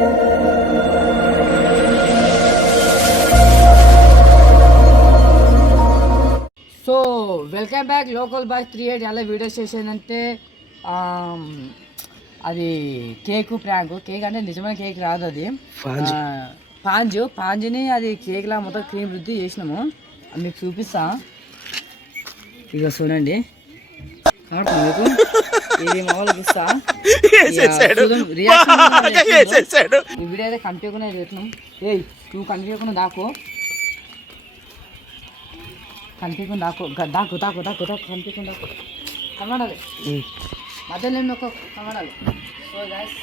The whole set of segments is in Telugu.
So welcome back local boy 38 ఎలా వీడియోస్ చేసేదంటే అది కేక్ ప్రాంక్. కేక్ అంటే నిజమైన కేక్ రాదు, అది పాంజుని అది కేక్లా మొత్తం క్రీమ్ రుద్ది చేసినాము. మీకు చూపిస్తా, ఇక చూడండి. మీకు ఇది మామూలుగా ఇస్తా. ఈ వీడియో అయితే కనిపించకుండా చేస్తున్నాం. నువ్వు కనిపించకుండా దాకో, కనిపించకుండా దాకు కనిపించకుండా కనబడాలి. మధ్యలో ఏమి ఒక కనబడాలి. సో గైస్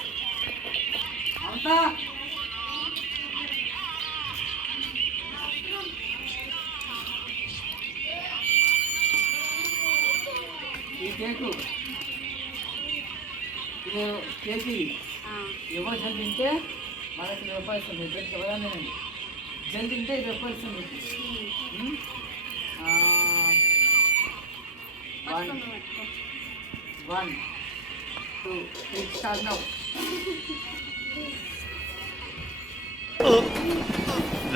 అంతా ఈ కేకు కేక్ ఎవరు జల్ తింటే మనకి 20 రూపాయలు ఇస్తుంది. ఇద్దరికి ఎవరైనా జల్ తింటే 20 రూపాయలు ఇస్తుంది. 1 2 3 స్టార్ట్ నౌ.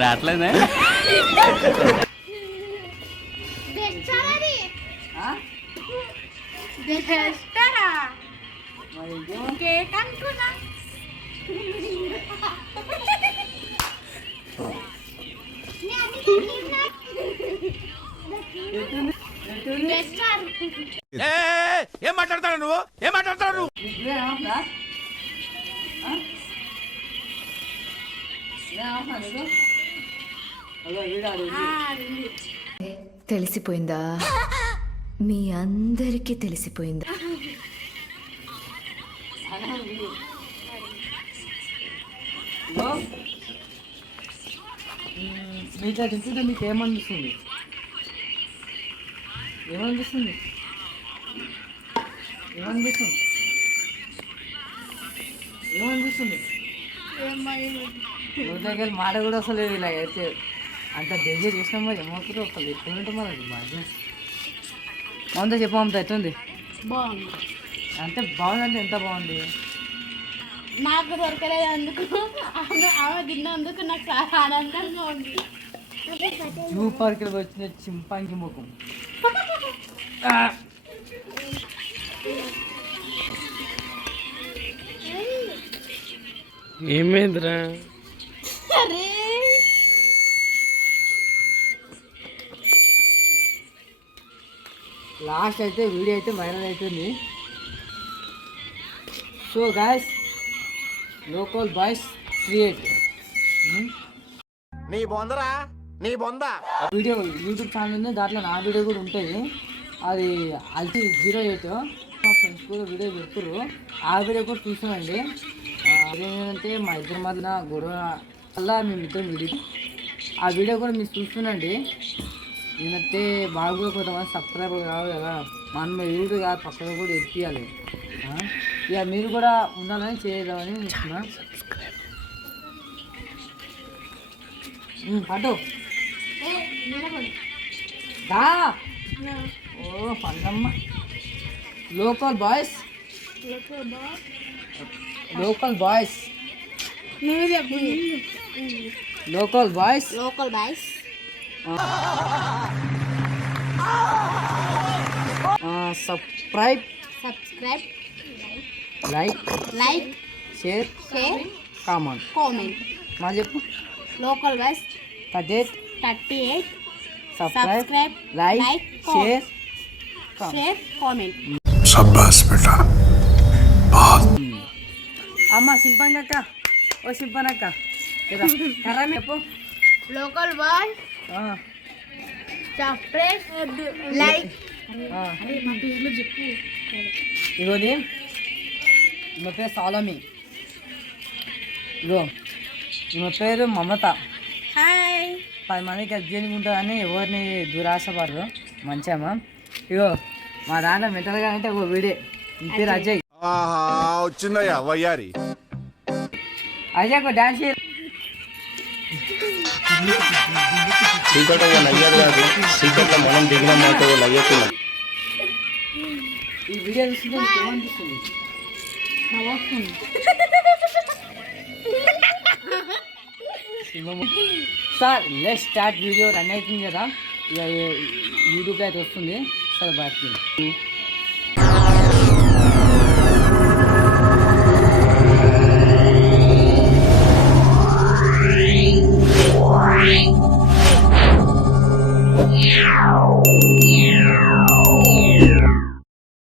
రాట్లేదే కేక్ అనుకున్నా. ఏం మాట్లాడతాడు నువ్వు? ఏం మాట్లాడతాడు? తెలిసిపోయిందా? మీ అందరికీ తెలిసిపోయిందా? మీతో తింటుంటే మీకు ఏమనిపిస్తుంది? ఏమనిపిస్తుంది? ఏమనిపిస్తుంది? ఏమనిపిస్తుంది? దగ్గర మాట కూడా అసలు ఇలా అయితే అంత డేంజర్ చేసినాం. మరి ఏమవుతుందో ఒకళ్ళు ఎక్కువ ఉంటాం. మరి బాగా బాగుందో చెప్పమంతా ఎట్లుంది? బాగుంది. అంటే బాగుందంటే ఎంత బాగుంది? నాకు దొరకలేదు అందుకు, ఆమె తిన్నందుకు నాకు చాలా ఆనందంగా ఉంది. సూపర్కి వచ్చిన చింపాంకి ముఖం. ఏమైందిరా? లాస్ట్ అయితే వీడియో అయితే వైరల్ అవుతుంది. సో గాయస్ లోకల్ బాయ్స్ 38 నీ బొందరా, నీ బొంద వీడియో యూట్యూబ్ ఛానల్ ఉంది, దాంట్లో నా వీడియో కూడా ఉంటుంది. అది అల్టీ 08 మా ఫ్రెండ్స్ కూడా వీడియో పెడుతున్నారు. ఆ వీడియో కూడా చూసామండి. అదేంటంటే మా ఇద్దరి మధ్యన గొడవ వల్ల మేమిద్దరం వీడియో, ఆ వీడియో కూడా మీరు చూస్తున్నాండి. నేనైతే బాగా కొంతమంది సబ్స్క్రైబర్ కాదు కదా, మనం వీడియో కాదు పక్కన కూడా ఎక్కియాలి. ఇక మీరు కూడా ఉండాలని చేద్దామని చూస్తున్నా. పట్టు దా. ఓ పండమ్మ. Local boys local boys local boys local boys subscribe like share comment. మా చెప్పు. Local boys 38 subscribe like share comment. అమ్మ సింపంగి అక్క, ఓ సింపనక్క కర్రా చెప్పు. Local boys subscribe like. ఇగోది ఈమె పేరు సాలమి, ఇగో ఈమె పేరు మమత. హాయ్. 10 మందికి అర్జెంట్గా ఉంటుందని ఎవరిని దురాశపడరు. మంచిగా ఇగో మా దాంట్లో మెంటల్గా అంటే ఒక వీడియో పేరు అజయ్. వచ్చిందయ్యా వయ్యారి. అజయ్ ఒక డాన్స్ మనం దిగిన మాట అయ్యకున్నాం. ఈ వీడియో చూస్తుంటే ఏమనిపిస్తుంది? నవ్వుతుంది. Sir let start video run అవుతుంది కదా ఇక యూట్యూబ్లో అయితే వస్తుంది సరే బాగా